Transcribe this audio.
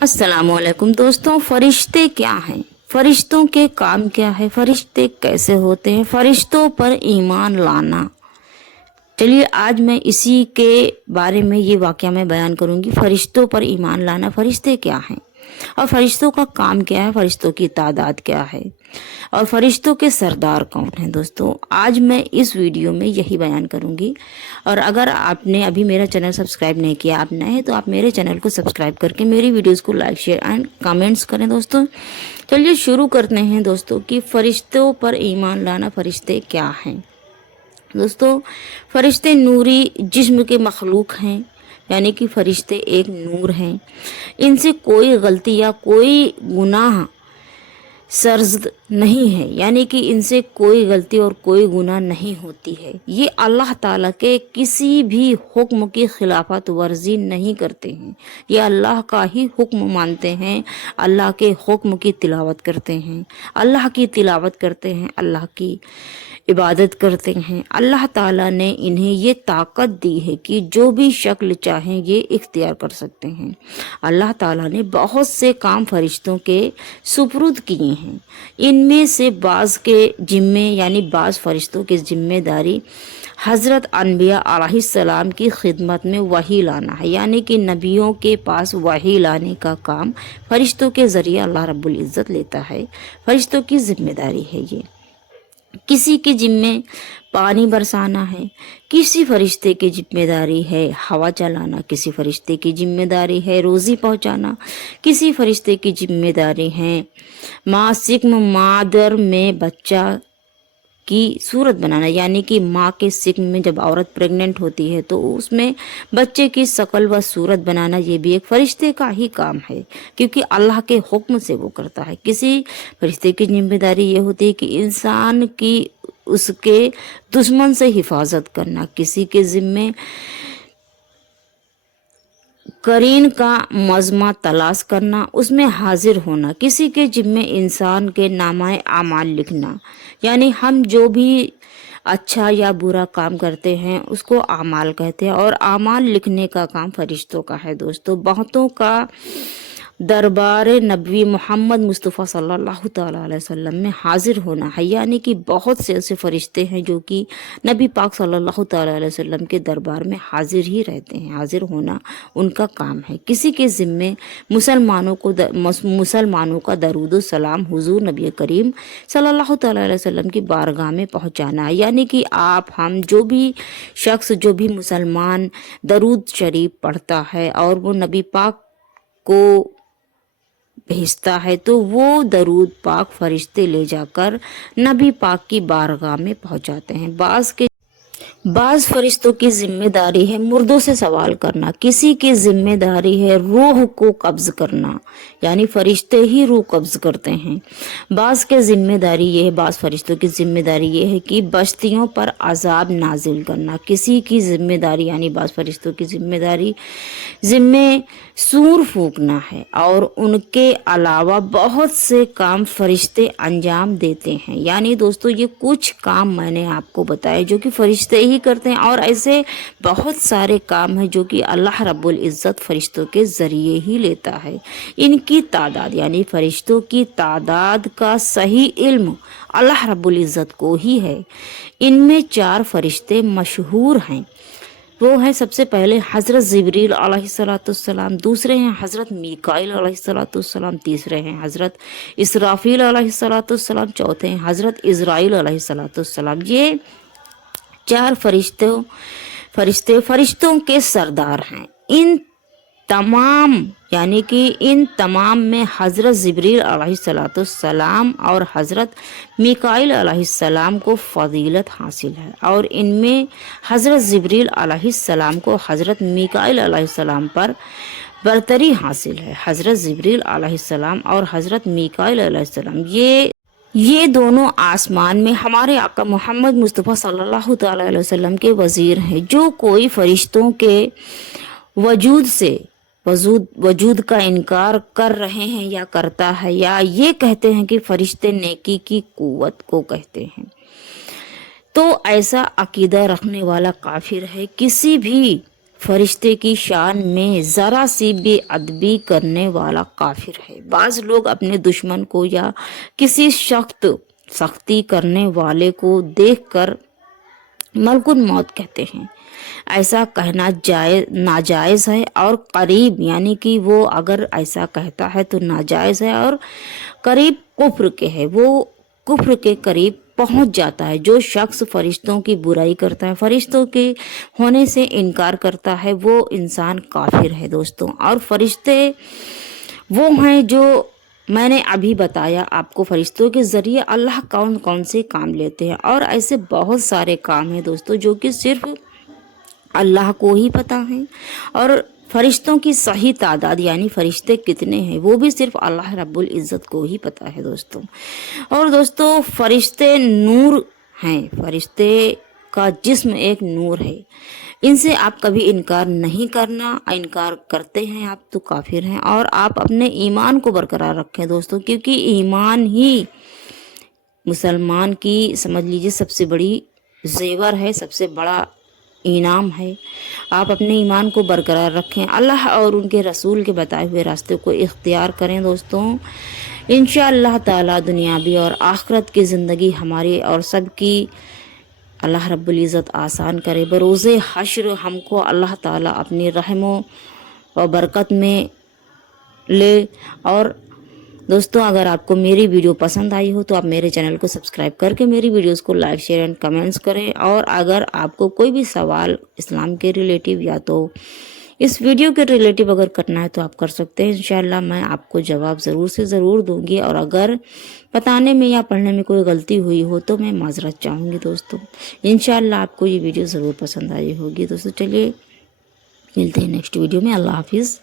अस्सलामुअलैकुम दोस्तों, फरिश्ते क्या हैं? फरिश्तों के काम क्या है? फरिश्ते कैसे होते हैं? फरिश्तों पर ईमान लाना। चलिए आज मैं इसी के बारे में ये वाकया मैं बयान करूंगी। फरिश्तों पर ईमान लाना, फरिश्ते क्या हैं और फरिश्तों का काम क्या है, फरिश्तों की तादाद क्या है और फरिश्तों के सरदार कौन हैं। दोस्तों आज मैं इस वीडियो में यही बयान करूंगी। और अगर आपने अभी मेरा चैनल सब्सक्राइब नहीं किया, आप नए हैं तो आप मेरे चैनल को सब्सक्राइब करके मेरी वीडियोस को लाइक शेयर एंड कमेंट्स करें। दोस्तों चलिए शुरू करते हैं दोस्तों कि फरिश्तों पर ईमान लाना, फरिश्ते क्या हैं। दोस्तों फरिश्ते नूरी जिस्म के मखलूक हैं, यानी कि फरिश्ते एक नूर हैं। इनसे कोई गलती या कोई गुनाह सर्जद नहीं है, यानी कि इनसे कोई गलती और कोई गुनाह नहीं होती है। ये अल्लाह ताला के किसी भी हुक्म की खिलाफत वर्जी नहीं करते हैं। ये अल्लाह का ही हुक्म मानते हैं, अल्लाह के हुक्म की तिलावत करते हैं, अल्लाह की तिलावत करते हैं, अल्लाह की इबादत करते हैं। अल्लाह ताला ने इन्हें ये ताकत दी है कि जो भी शक्ल चाहें ये इख्तियार कर सकते हैं। अल्लाह ताला ने बहुत से काम फरिश्तों के सुपुर्द किए हैं। इनमें से बाज़ के जिम्मे यानी बाज़ फरिश्तों की जिम्मेदारी हज़रत अनबिया अलैहिस्सलाम की खिदमत में वही लाना है, यानी कि नबियों के पास वही लाने का काम फरिश्तों के ज़रिए अल्लाह रब्बुल इज़्ज़त लेता है। फरिश्तों की जिम्मेदारी है ये। किसी के जिम्मे पानी बरसाना है, किसी फरिश्ते की जिम्मेदारी है हवा चलाना, किसी फरिश्ते की जिम्मेदारी है रोज़ी पहुंचाना, किसी फरिश्ते की जिम्मेदारी है मासिक मादर में बच्चा की सूरत बनाना, यानी कि माँ के सिक्म में जब औरत प्रेग्नेंट होती है तो उसमें बच्चे की शक्ल व सूरत बनाना, ये भी एक फरिश्ते का ही काम है, क्योंकि अल्लाह के हुक्म से वो करता है। किसी फरिश्ते की जिम्मेदारी ये होती है कि इंसान की उसके दुश्मन से हिफाजत करना, किसी के जिम्मे करीन का मजमा तलाश करना, उसमें हाजिर होना, किसी के जिम्मे इंसान के नामाए आमाल लिखना, यानी हम जो भी अच्छा या बुरा काम करते हैं उसको आमाल कहते हैं और आमाल लिखने का काम फरिश्तों का है। दोस्तों बहुतों का दरबार नबी मोहम्मद मुस्तफ़ा सल्लल्लाहु ताला अलैहि वसल्लम में हाजिर होना है, यानी कि बहुत से ऐसे फरिश्ते हैं जो कि नबी पाक सल्लल्लाहु ताला अलैहि वसल्लम के दरबार में हाजिर ही रहते हैं। हाजिर होना उनका काम है। किसी के ज़िम्मे मुसलमानों का दरूद सलाम हुजूर नबी करीम सल्लल्लाहु ताला अलैहि वसल्लम की बारगाह में पहुँचाना, यानी कि आप हम जो भी शख्स जो भी मुसलमान दरूद शरीफ पढ़ता है और वो नबी पाक को भेजता है तो वो दरूद पाक फरिश्ते ले जाकर नबी पाक की बारगाह में पहुंचाते हैं। बाज़ फरिश्तों की जिम्मेदारी है मुर्दों से सवाल करना, किसी की जिम्मेदारी है रूह को कब्ज करना, यानी फरिश्ते ही रूह कब्ज करते हैं। बाज़ के जिम्मेदारी ये है, बाज़ फरिश्तों की जिम्मेदारी ये है कि बस्तियों पर अजाब नाजिल करना, किसी की जिम्मेदारी यानी बाज़ फरिश्तों की जिम्मेदारी जिम्मे सूर फूकना है। और उनके अलावा बहुत से काम फरिश्ते अंजाम देते हैं। यानी दोस्तों ये कुछ काम मैंने आपको बताए जो कि फरिश्ते ही करते हैं, और ऐसे बहुत सारे काम हैं जो कि अल्लाह रब्बुल इज़्ज़त फरिश्तों के ज़रिए ही लेता है। इनकी तादाद यानी फरिश्तों की तादाद का सही इल्म अल्लाह रब्बुल इज़्ज़त को ही है। इनमें 4 फरिश्ते मशहूर हैं। वो है सबसे पहले हज़रत जिब्रील अलैहिस्सलाम, दूसरे हैं हज़रत मीकाईल अलैहिस्सलाम, तीसरे हैं हज़रत इसराफील अलैहिस्सलाम, चौथे हैं हज़रत इज़राइल अलैहिस्सलाम। ये 4 फरिश्तों के सरदार हैं। इन तमाम में हज़रत जिब्रील अलैहिस्सलाम और हज़रत मीकाईल अलैहिस्सलाम को फ़जीलत हासिल है, और इनमें हज़रत जिब्रील अलैहिस्सलाम को हज़रत मीकाईल अलैहिस्सलाम पर बरतरी हासिल है। हज़रत जिब्रील अलैहिस्सलाम और हज़रत मीकाईल अलैहिस्सलाम ये दोनों आसमान में हमारे आका मोहम्मद मुस्तफ़ा सल्लल्लाहु ताला अलैहि वसल्लम के वज़ीर हैं। जो कोई फरिश्तों के वजूद का इनकार कर रहे हैं या करता है या ये कहते हैं कि फरिश्ते नेकी की कुव्वत को कहते हैं, तो ऐसा अकीदा रखने वाला काफिर है। किसी भी फरिश्ते की शान में ज़रा सी भी अदबी करने वाला काफिर है। बाज़ लोग अपने दुश्मन को या किसी सख्ती करने वाले को देखकर मलकुल मौत कहते हैं। ऐसा कहना नाजायज़ है और करीब, यानी कि वो अगर ऐसा कहता है तो नाजायज़ है और करीब कुफ्र के है, वो कुफ्र के करीब पहुंच जाता है। जो शख्स फरिश्तों की बुराई करता है, फरिश्तों के होने से इनकार करता है, वो इंसान काफिर है दोस्तों। और फरिश्ते वो हैं जो मैंने अभी बताया आपको, फरिश्तों के ज़रिए अल्लाह कौन कौन से काम लेते हैं। और ऐसे बहुत सारे काम हैं दोस्तों जो कि सिर्फ अल्लाह को ही पता है। और फरिश्तों की सही तादाद यानी फरिश्ते कितने हैं वो भी सिर्फ अल्लाह रब्बुल इज़्ज़त को ही पता है दोस्तों। और दोस्तों फरिश्ते नूर हैं, फरिश्ते का जिस्म एक नूर है। इनसे आप कभी इनकार नहीं करना, इनकार करते हैं आप तो काफिर हैं। और आप अपने ईमान को बरकरार रखें दोस्तों, क्योंकि ईमान ही मुसलमान की समझ लीजिए सबसे बड़ी जेवर है, सबसे बड़ा इनाम है। आप अपने ईमान को बरकरार रखें, अल्लाह और उनके रसूल के बताए हुए रास्ते को इख्तियार करें दोस्तों। इंशाअल्लाह ताला दुनियावी और आखिरत की ज़िंदगी हमारी और सबकी अल्लाह रब्बुल इज़्ज़त आसान करे। बरोज़े हश्र हमको अल्लाह ताला अपनी रहमो और बरकत में ले। और दोस्तों अगर आपको मेरी वीडियो पसंद आई हो तो आप मेरे चैनल को सब्सक्राइब करके मेरी वीडियोस को लाइक शेयर एंड कमेंट्स करें। और अगर आपको कोई भी सवाल इस्लाम के रिलेटिव या तो इस वीडियो के रिलेटिव अगर करना है तो आप कर सकते हैं। इंशाल्लाह मैं आपको जवाब ज़रूर से ज़रूर दूंगी। और अगर बताने में या पढ़ने में कोई गलती हुई हो तो मैं माजरत चाहूँगी दोस्तों। इंशाल्लाह आपको ये वीडियो ज़रूर पसंद आई होगी दोस्तों। चलिए मिलते हैं नेक्स्ट वीडियो में। अल्लाह हाफिज़।